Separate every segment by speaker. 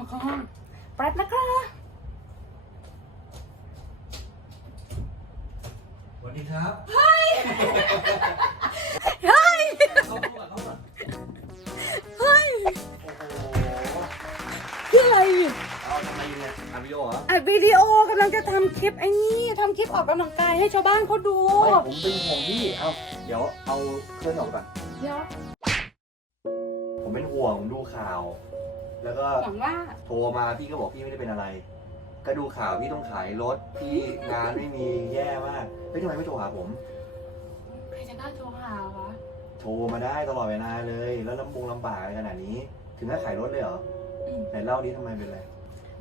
Speaker 1: มาเข้าห้องแป๊บนะคะ
Speaker 2: สวัสดีครับ
Speaker 1: เฮ้ย
Speaker 2: เฮ้ยเข้าห้องก่อนเข้าห้องก่อน
Speaker 1: เฮ้ย
Speaker 2: โอ้โห
Speaker 1: ที่อะไร
Speaker 2: เอาทำไมเนี่ยอัดวิดีโอเหรอ
Speaker 1: อัดวิดีโอกำลังจะทำคลิปไอ้นี่ทำคลิปออกกำลังกายให้ชาวบ้านเขาดู
Speaker 2: ไม่ผมเป็นห่วงพี่เอาเดี๋ยวเอาเครื่องออกก่อน
Speaker 1: เดี๋ยว
Speaker 2: ผมเป็นห่วงผมดูข่าว แล้วก็
Speaker 1: หวังว่า
Speaker 2: โทรมาพี่ก็บอกพี่ไม่ได้เป็นอะไร ก็ดูข่าวพี่ต้องขายรถพี่งานไม่มีแย่มากเฮ้ยทำไมไม่โทรหาผม
Speaker 1: ใครจะกล้าโทรหาวะ
Speaker 2: โทรมาได้ตลอดเวลาเลย แล้วลำบงลำบากอะไรขนาดนี้ ถึงกับขายรถเลยเหรอ
Speaker 1: อืม
Speaker 2: ไหนเล่าดิทำไมเป็นไร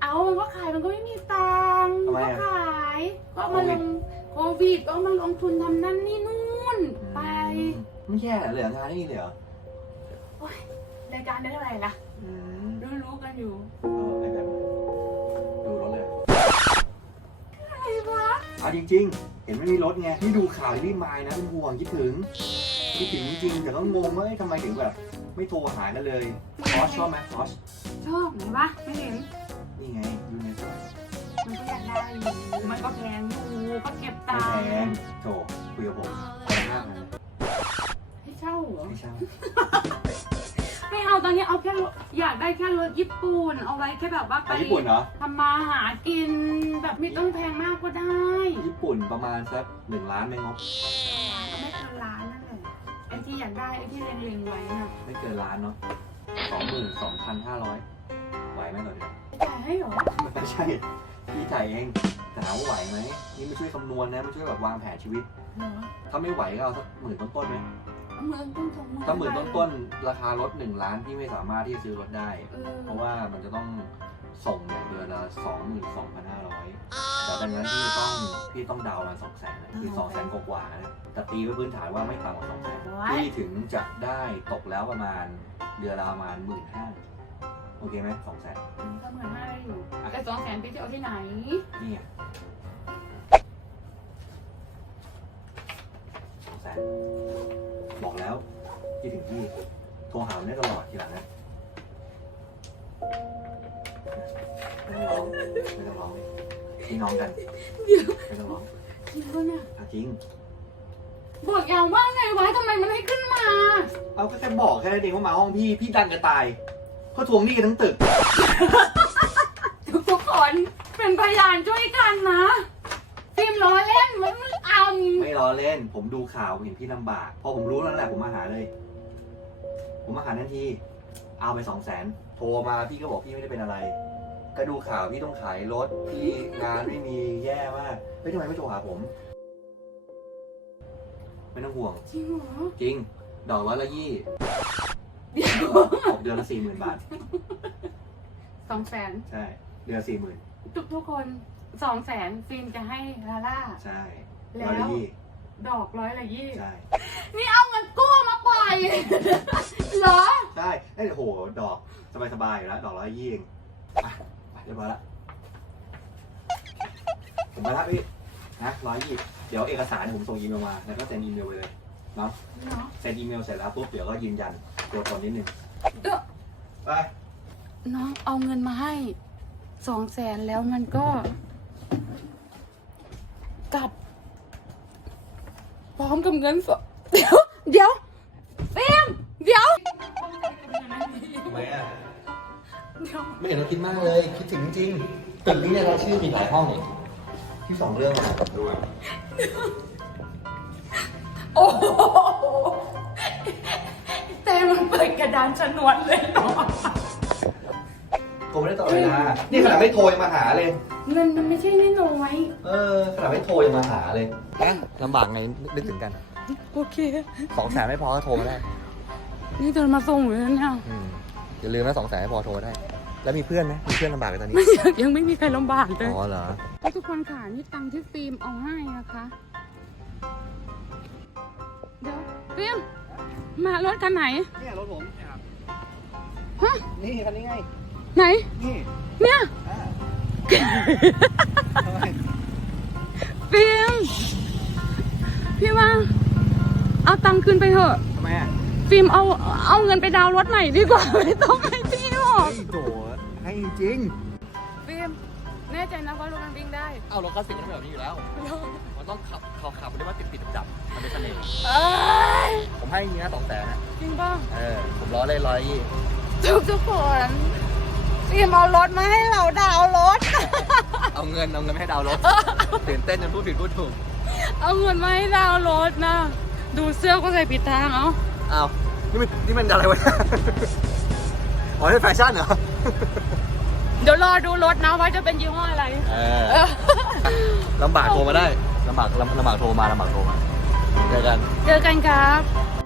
Speaker 1: เอามันก็ขายมันก็ไม่มีตังค์
Speaker 2: ทำไม
Speaker 1: ก็
Speaker 2: อะ
Speaker 1: ขาย ก็เอามาลงโควิดก็เอามาลงทุนทำนั่นนี่นู่นไป
Speaker 2: ไม่แย่เหรอเหลืองานไม่มีเลยเหรอ
Speaker 1: รายการได้เท่าไหร่ล่ะ
Speaker 2: อืม
Speaker 1: รู้รู้ๆกันอยู่
Speaker 2: เอาไอแบบดูรถเลย
Speaker 1: อะไรวะ
Speaker 2: เอาจริง ๆ เห็นไม่มีรถไงนี่ดูข่าวรีบมายนะเป็นห่วงคิดถึงคิดถึงจริงๆแต่ก็งงว่าเอ้ยทำไมถึงแบบ ไม่โทรหากันเลยฟอสชอบไหมฟอส
Speaker 1: ชอบไหมวะไม่เห็น
Speaker 2: นี่ไงยูเนส
Speaker 1: มันก็อยากได้อยู่มันก็แพงอยู่ก็เก็บ
Speaker 2: ไม่
Speaker 1: ตัง
Speaker 2: แพ
Speaker 1: ค์
Speaker 2: งโถคุยกับผมแพงมากเลย
Speaker 1: ให้เช่าเหรอ
Speaker 2: ไม่ใช่
Speaker 1: ไม่เอาตอ นนี้เอาแค่รถอยากได้แค่รถญี่ปุ่นเอาไว้แค่แบบว่าไป
Speaker 2: ไปญี่ปุ่นเหรอ
Speaker 1: ทำมาหากินแบบไม่ต้องแพงมากก็ได้
Speaker 2: ญี่ปุ่นประมาณสักหนึ่งล้านไหม่งบ
Speaker 1: ไม่เกินล้านนั่นแหละไอ้ที่อยากได้ไอ้ที่เล็งๆไว้น่ะ
Speaker 2: ไม่เกินล้านเนาะสองหมื่นสองพันห้าร้อยไหวไหมต่อเดือน
Speaker 1: จ่ายให้เหรอ
Speaker 2: ไม่ใช่ พี่จ่ายเองแต่ถามว่าไหวไหมนี่ไม่ช่วยคำนวณนะไม่ช่วยแบบวางแผนชีวิต
Speaker 1: เหรอ
Speaker 2: ถ้าไม่ไหวก็เอาสักหมื่นต้นๆไหม
Speaker 1: เอาหมื่นต้นสองหมื่น
Speaker 2: ถ้าหมื่นต้นๆราคารถหนึ่งล้านพี่ไม่สามารถที่จะซื้อรถได้
Speaker 1: เออ
Speaker 2: เพราะว่ามันจะต้องส่งเนี่ยเดือนละสองหมื่นสองพันห้าร้อยแต่ดังนั้นพี่ต้องพี่ต้องดาวน์มาสองแสนคือสองแสนกว่าๆนะแต่ตีไว้พื้นฐานว่าไม่ต่ำกว่าสองแสนพี่ถึงจะได้ตกแล้วประมาณเดือนละประมาณหมื่นห้าโอเคไหมสองแสน
Speaker 1: ก็หมื่นห้าได้อยู่แต่สองแสนพี่จะเอาที่ไหน
Speaker 2: นี่ไงสองแสน บอกแล้วคิดถึงพี่โทรหาผมได้ตลอดทีหลังนะไม่ต้องร้องไม่ต้องร้องพี่น้องกัน
Speaker 1: เดี๋ยว
Speaker 2: ไม่ต้องร้อง
Speaker 1: จริงปะเนี่ย
Speaker 2: อะจริง
Speaker 1: บอกยาวว่าไงวะทำไมมันให้ขึ้นมา
Speaker 2: เอาก็แค่บอกแค่นั้นเองว่ามาห้องพี่พี่ดันจะตายเขาทวงหนี้กันทั้งตึก
Speaker 1: ทุกคนเป็นพยานช่วยกันนะฟิล์มล้อเล่นมันเอา
Speaker 2: ไม่ล้อเล่น ผมดูข่าวผมเห็นพี่ลำบาก พอผมรู้แล้วแหละผมมาหาเลย ผมมาหาทันที เอาไปสองแสนโทรมาพี่ก็บอกพี่ไม่ได้เป็นอะไร ก็ดูข่าวพี่ต้องขายรถพี่งานไม่มีแย่มากเฮ้ยทำไมไม่โทรหาผม ไม่ต้องห่วง
Speaker 1: จริงเหรอ
Speaker 2: จริง ดอกร้อยละยี่
Speaker 1: เดี๋ยว
Speaker 2: ตกเดือนละสี่หมื่นบาท
Speaker 1: สองแสน
Speaker 2: ใช่ เดือนสี่หมื่น
Speaker 1: ทุกทุกคนสองแสนฟิล์มจะให้ลาล่า
Speaker 2: ใช่
Speaker 1: แล้ว
Speaker 2: ร้อยละยี่
Speaker 1: ดอกร้อยละยี่
Speaker 2: ใช่
Speaker 1: นี่เอาเงินกู้มาปล่อย เหรอ
Speaker 2: ใช่เอ้ยโอ้โห ดอกสบายๆอยู่แล้ว ดอกร้อยยี่เองอะไปเรียบร้อยละผมไปละพี่ นะร้อยยี่เดี๋ยวเอกสารเนี่ยผมส่งอีเมลมา แล้วก็เซ็นอีเมลไปเลยเนาะ
Speaker 1: เนาะ
Speaker 2: เซ็นอีเมลเสร็จแล้วปุ๊บ เดี๋ยวก็ยืนยันตัวตนนิดนึง
Speaker 1: เด้อ
Speaker 2: ไป
Speaker 1: น้องเอาเงินมาให้สองแสนแล้วมันก็ กลับ พร้อมกับเงินสดเดี๋ยว เดี๋ยวฟิล์มเดี๋ยว
Speaker 2: ทำไมอะ
Speaker 1: เดี๋ยว
Speaker 2: ไม่เห็นเราคิดมากเลย คิดถึงจริงๆตึกนี้เนี่ยเราชื่อมีหลายห้องนี่ที่สองเรื่องมาดูอะ
Speaker 1: โอ้โหแต่มันเปิดกระดานชนวนเลยเหรอ
Speaker 2: โทรไม่ได้ตลอดเวลา นี่ขนาดไม่โทรยังมาหาเลย
Speaker 1: เงินมันไม่ใช่น้อย
Speaker 2: เออ ขนาดไม่โทรยังมาหาเลยนะลำบากไงนึกถึงกัน
Speaker 1: โอเค
Speaker 2: สองแสนไม่พอก็โทรมาได้
Speaker 1: นี่เดินมาส่งอยู่แล้วเนี่ย
Speaker 2: อืมอย่าลืมนะสองแสนไม่พอโทรได้ แล้วมีเพื่อนไหมมีเพื่อนลำบากไหมตอนนี้
Speaker 1: ยังไม่มีใครลำบากเลย
Speaker 2: อ๋อเหรอ
Speaker 1: ทุกคนค่ะนี่ตังค์ที่ฟิล์มเอาให้นะคะ เดี๋ยวฟิล์มมารถคันไหน
Speaker 2: เนี่ยรถผมเนี่ยครับ
Speaker 1: ฮะ
Speaker 2: นี่คันนี้ไง
Speaker 1: ไหน
Speaker 2: นี่
Speaker 1: เนี่ย
Speaker 2: อ่าทำไม
Speaker 1: ฟิล์มพี่ว่า เอาตังค์คืนไปเถอะ
Speaker 2: ทำไมอะ
Speaker 1: ฟิล์มเอาเอาเงินไปดาวน์รถใหม่ดีกว่า ไม่ต้องให้พี่หรอก
Speaker 2: เฮ้ยโถให้จริง
Speaker 1: ฟิล์มแน่ใจนะว่ารถมันวิ่งได้
Speaker 2: เอารถคลาสสิกมันแบบนี้อยู่แล้ว มันต้องขับขับขับไม่ได้ว่าติดติดจับๆมันเป็นเสน่ห์
Speaker 1: เอ้ย
Speaker 2: ผมให้อย่างนี้นะสองแสนนะ
Speaker 1: จริงป่ะ
Speaker 2: เออผมล้อเล่นร้อยยี่
Speaker 1: ทุกทุกคน ฟิล์มเอารถมาให้เราดาวน์รถ
Speaker 2: เอาเงินเอาเงินไม่ให้ดาวน์รถตื่นเต้นจนพูดผิดพูดถูก
Speaker 1: เอาเงินมาให้ดาวน์รถนะ ดูเสื้อก็ใส่ผิดทางเอา
Speaker 2: อ้าวนี่มันนี่มันอะไรวะอ๋อนี่แฟชั่นเหรอ
Speaker 1: เดี๋ยวรอดูรถนะว่าจะเป็นยี่ห้ออะไร
Speaker 2: เอ
Speaker 1: เอ
Speaker 2: อ
Speaker 1: อ
Speaker 2: ลำบากโทรมาได้ลำบากลำลำบากโทรมาลำบากโทรมาเจอกัน
Speaker 1: เจอกันครับ
Speaker 2: บ